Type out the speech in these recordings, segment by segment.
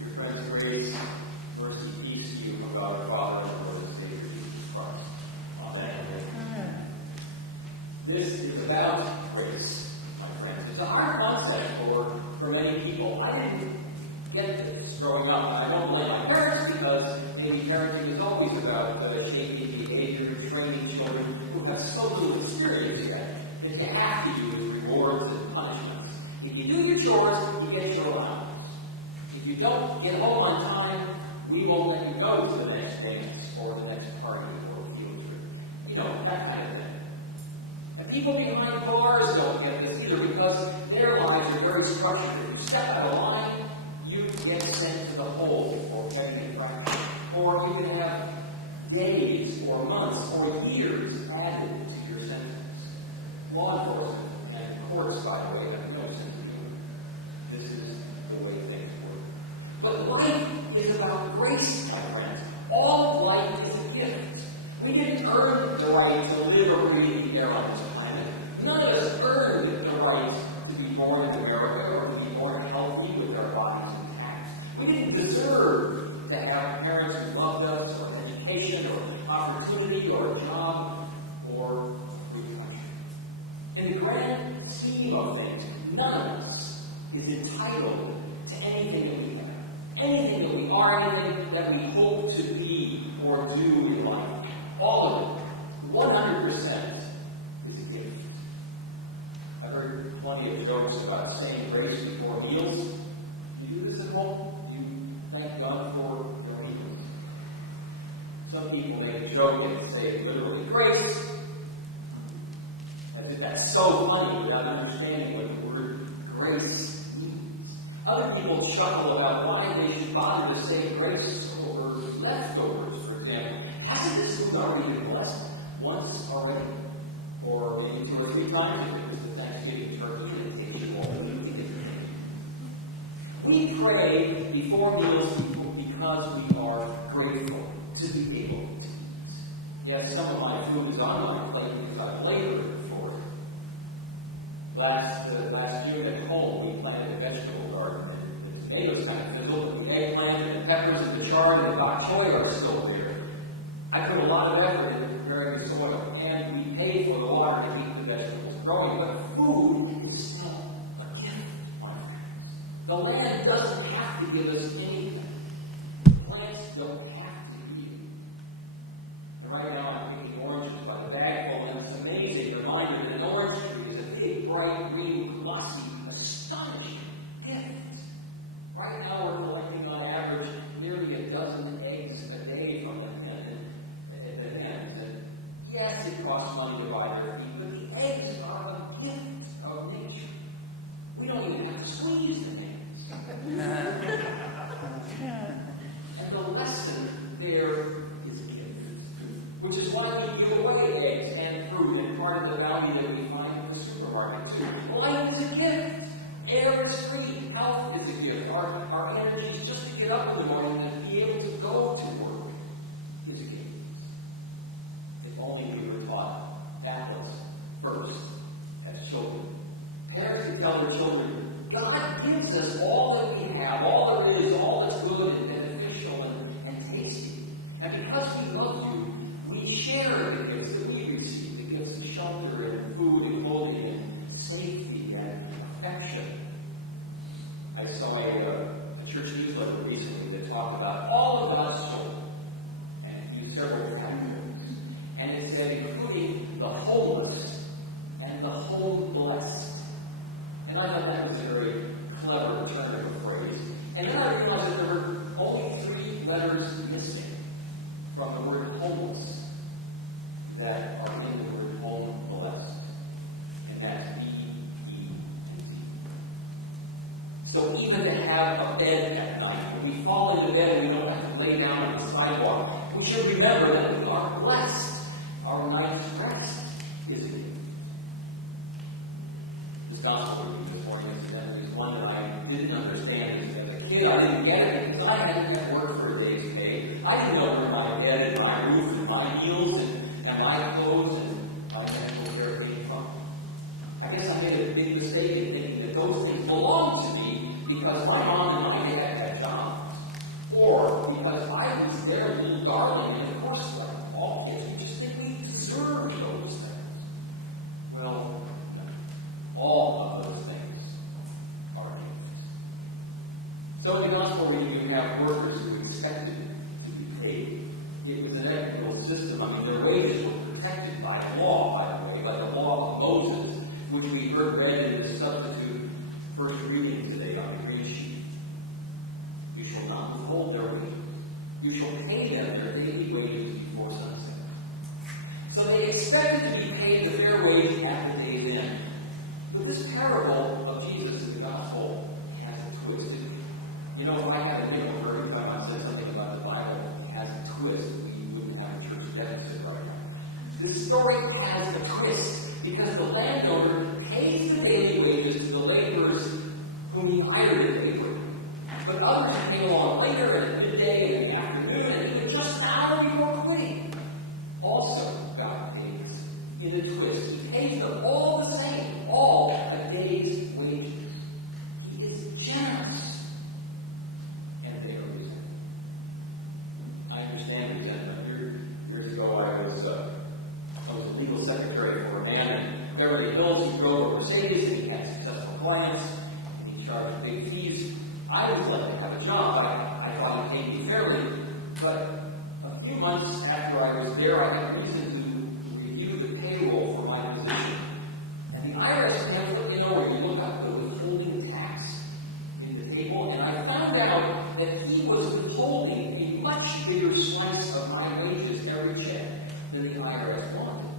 Your friends, grace, mercy, peace to you from God our Father and Lord and Savior Jesus Christ. Amen. This is about grace, my friends. It's a hard concept for many people. I didn't get this growing up. I don't blame my parents because maybe parenting is always about shaping behavior, training children who have so little experience yet. Because you have to use rewards and punishments. If you do your chores, you get your allowance. If you don't get home on time, we won't let you go to the next dance or the next party or field trip. You know, that kind of thing. And people behind bars don't get this either because their lives are very structured. If you step out of line, you get sent to the hole for getting infraction. Or you can have days or months or years added to your sentence. Law enforcement and courts, by the way, have no sense of humor. This is the way things work. But life is about grace, my friends. All of life is a gift. We didn't earn the right to live or breathe here on this planet. None of us earned the right to be born in America or to be born healthy with our bodies intact. We didn't deserve to have parents who loved us, or education, or opportunity, or a job, or free country. In the grand scheme of things, none of us is entitled to anything that we have. Anything that we are, anything that we hope to be or do in life. All of it, 100%, is a gift. I've heard plenty of jokes about saying grace before meals. Do you do this at home? Do you thank God for your meals? Some people make a joke and say literally grace. As if that's so funny without understanding what the word grace means. Other people chuckle about why they should bother to say grace over leftovers, for example. Hasn't this food already been blessed once already? Or maybe 2 or 3 times if it was a Thanksgiving turkey and it takes you all the We pray before meals because we are grateful to be able to eat. Yes, some of my food is on my plate because I've labored for it. Last year at home, we planted a vegetable garden, and the tomatoes kind of fizzled, and the eggplant and the peppers and the chard and the bok choy are still there. I put a lot of effort into preparing the soil, and we paid for the water to keep the vegetables growing, but food is still a gift, my friends. The land doesn't have to give us anything. Plants don't have to give you. And right now I'm picking oranges by the bagful, and it's an amazing reminder that an orange tree is a big, bright, green, glossy, astonishing gift. Right now we're collecting on average nearly a dozen eggs a day from the hens. And yes, it costs money to buy their feed, but the eggs are a gift of nature. We don't even have to squeeze the eggs. And the lesson there is a gift, which is why we give away eggs and fruit and part of the value that we find in the supermarket too. Life is a gift. Air is free. Health is a gift. Our energy just to get up in the morning and be able to go to work is a gift. If only we were taught that was first as children. Parents can tell their children, God gives us all that we have, all there is, all that's good and beneficial and tasty. And because we love you, we share the gifts that we receive, the gifts of shelter and food and clothing and safety and affection. I saw a church newsletter recently that talked about all of God's children and used several categories. And it said, including the homeless and the home blessed. And I thought that was a very clever turn of a phrase. And then I realized that there were only 3 letters missing from the word homeless that are in the word home blessed. And that's B, E, and Z. So even to have a bed at night, when we fall into bed and we don't have to lay down on the sidewalk, we should remember that we are blessed. Our night's rest is a gift. This gospel reading this morning, incidentally, is one that I didn't understand as a kid. I didn't get it because I hadn't got work for a day's pay. I didn't know where my bed and my roof and my meals and my clothes and my medical care came from. I guess I made a big mistake in thinking that those things belong to me because in the twist. He pays them all the same, all a day's wages. He is generous. And they are resentful. I understand resentment. Years ago, I was a legal secretary for a man in Beverly Hills. He drove a Mercedes and he had successful clients and he charged big fees. I was lucky to have a job. I thought he paid me fairly. But a few months after I was there, I had reason to review the payroll for my position. And the IRS pamphlet, where you look up the withholding tax in the table, and I found out that he was withholding a much bigger slice of my wages every check than the IRS wanted.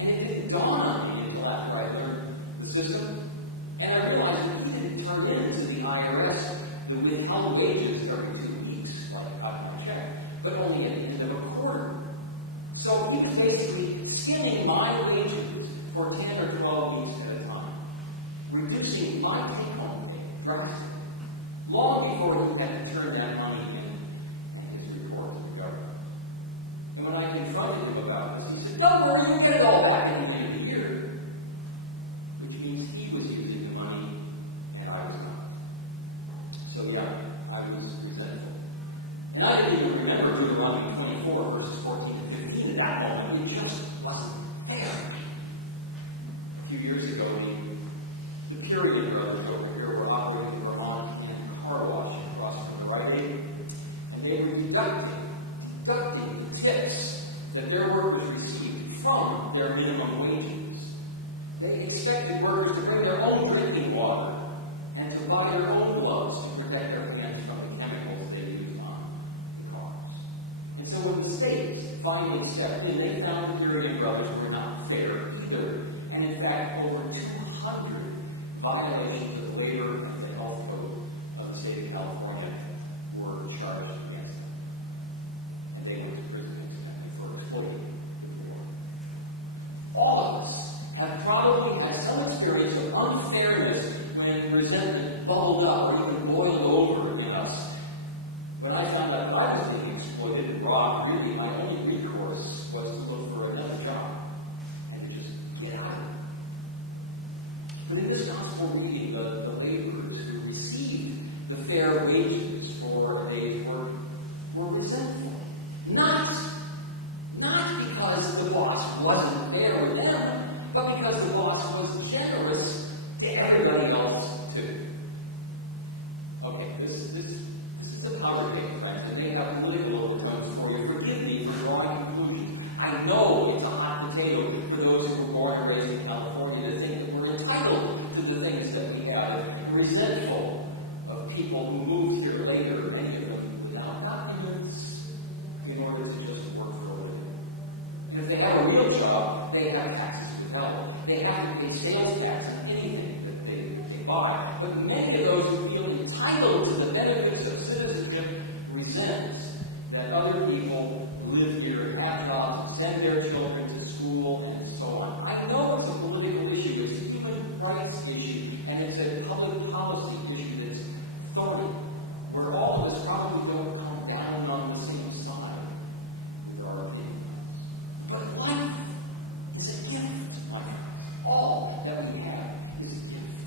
And it didn't dawn on me until after I learned the system. And I realized that he didn't turn in to the IRS the withheld wages every 2 weeks, like I got my check, but only at the end of a quarter. So he was basically skimming my wages for 10 or 12 weeks at a time, reducing my take-home pay drastically, long before he had to turn that money in his report to the government. And when I confronted him about this, he said, "Don't worry, you'll get it all back at the end of the year." Which means he was using the money and I was not. So yeah, I was resentful. And I didn't even remember Deuteronomy 24, verses 14 and 15 at that moment. It just wasn't there. A few years ago, the Puritan brothers over here were operating the Vermont and car wash across from the Rite Aid, and they were deducting the tips that their workers received from their minimum wages. They expected workers to bring their own drinking water and to buy their own gloves to protect their hands from the chemicals they use on the cars. And so when the state finally stepped in, they found the Puritan brothers were not fair either. And in fact, over 200 violations of the labor and the health code of the state of California were charged against them. And they went to prison for exploiting the work. All of us have probably had some experience of unfairness when resentment bubbled up or even boiled over in us. When I found out that I was being exploited and robbed, really my only recourse was to look for another job and to just get out of it. But in this gospel reading, the laborers who received the fair wages for a day's work were resentful. Not because the boss wasn't fair with them, but because the boss was generous to everybody else too. Okay, this is a power game, friends, and they have political overtones for you. Forgive me for drawing conclusions. I know it's a hot potato for those who were born and raised in California to think that we're entitled to the things that we have, and resentful of people who moved here later, many of them without documents, in order to just work for a living. And if they have a real job, they have taxes to pay. They have to pay sales tax on anything that they buy. But many of those who feel entitled to the benefits of citizenship resent that other people live here, have jobs, send their children to school, and so on. I know it's a political issue, it's a human rights issue, and it's a public policy issue that's thorny, where all of us probably don't come down on the same side with our opinions. But life is a gift, my friends. All that we have is a gift.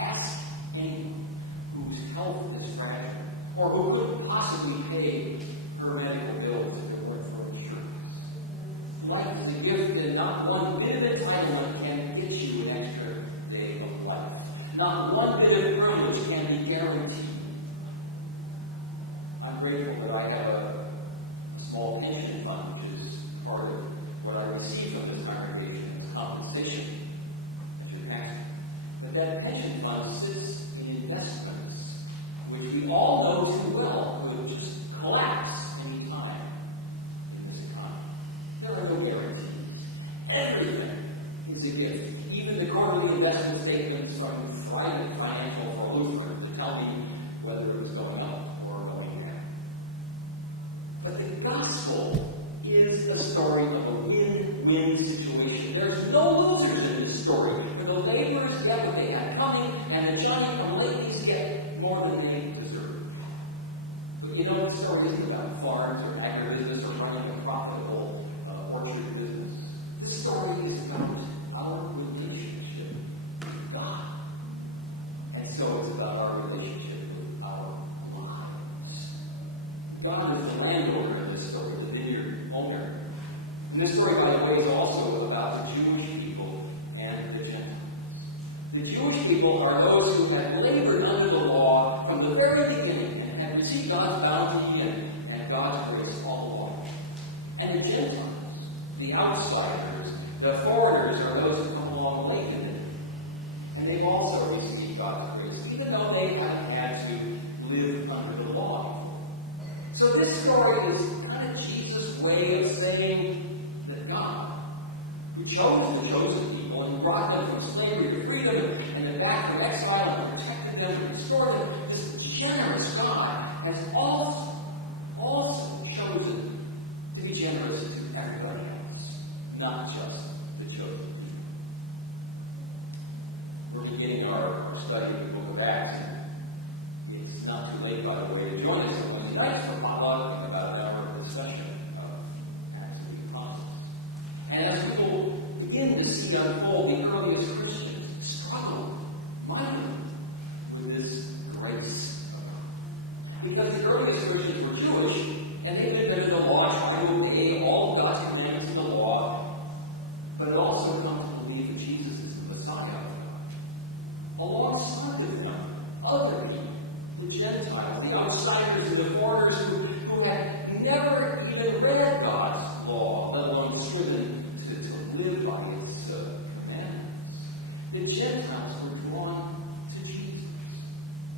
Ask anyone whose health is fragile, or who couldn't possibly pay her medical bills if it weren't for insurance. Life is a gift, and not one bit of entitlement can get you an extra day of life. Not one bit of privilege can be guaranteed. I'm grateful that I have a small pension fund, which is part of what I receive from this congregation as compensation. I should ask. But that pension fund sits in investments, which we all know too well would just collapse any time in this economy. There are no guarantees. Everything is a gift. Even the quarterly investment statements from private financial for Lutherans to tell me whether it was going up or going down. But the gospel is a story of a win-win situation. There's no losers in this story. For the laborers get what they had coming, people are those who have labored under the law from the very beginning and have received God's bounty and God's grace all along. And the Gentiles, the outsiders, the foreigners are those who come along late in it. And they've also received God's grace, even though they haven't had to live under the law. So this story is kind of Jesus' way of saying that God, who chose the chosen people and brought them from slavery to freedom and then back from exile and protected them and restored them, this generous God has also chosen to be generous to everybody else, not just the chosen people. We're beginning our study of the book of Acts. It's not too late, by the way, to join us on Wednesday nights for potluck and about an hour of discussion of Acts of the Apostles. And as we will begin to see unfold, the earliest Christians struggled mightily with this grace of God. Because the earliest Christians were Jewish, and they lived under the law, trying to obey all of God's commandments in the law, but it also come to believe that Jesus is the Messiah of God. Alongside of them, other people, the Gentiles, the outsiders, and the foreigners who had never even read God's law, let alone striven to live by its commandments. The Gentiles were drawn to Jesus.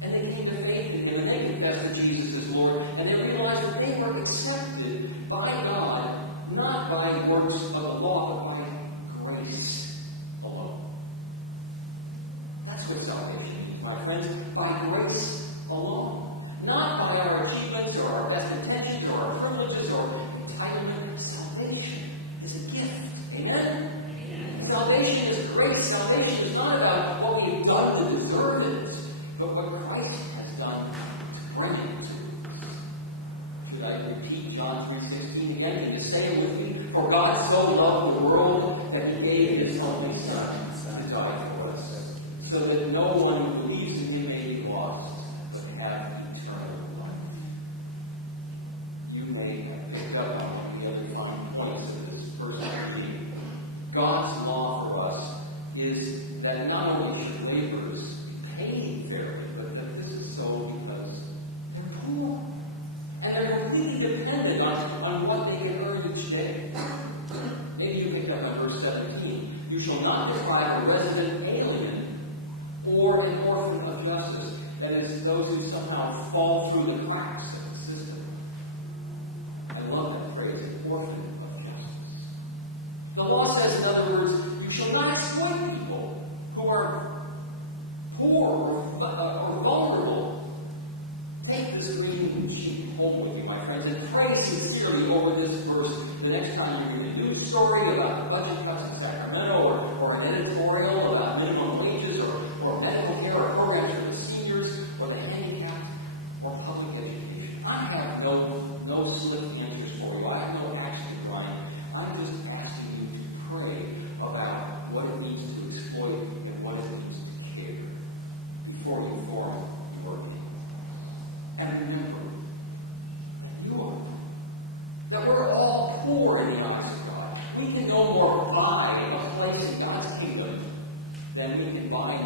And they came to faith in Him, and they confessed that Jesus is Lord, and they realized that they were accepted by God, not by works of the law, but by grace alone. That's what salvation means, my friends, by grace alone. Not by our achievements or our best intentions or our privileges or entitlement. Salvation is a gift. Amen? Amen. Salvation is grace. Salvation is not about what we've done to deserve it, but what Christ has done to bring it to us. Should I repeat John 3:16 again? And just say it with me. For God so loved the world that He gave His only Son to die for us, so that no one who believes in Him may be lost, but have eternal life. You may have picked up on the other fine points of this first reading. God's law for us is that not only should laborers be paid fairly, but that this is so because they're poor. And they're completely dependent on what they can earn each day. Maybe you picked up on verse 17. You shall not deprive a resident alien or an orphan of justice. That is, those who somehow fall through the cracks of the system. I love that phrase, orphan of justice. The law says, in other words, you shall not exploit people who are poor or vulnerable. Take this reading sheet home with you, my friends, and pray sincerely over this verse the next time you read a news story about the budget cuts in Sacramento, or an editorial about minimum wages, or medical care, or programs for the seniors, or the handicapped, or public education. I have no slick answers for you. I have no action plan. I'm just asking you to pray about what it means to exploit and what it means to care before you form your opinion. And remember that we're all poor in the eyes of God. We can no more buy a place in God's kingdom than we can buy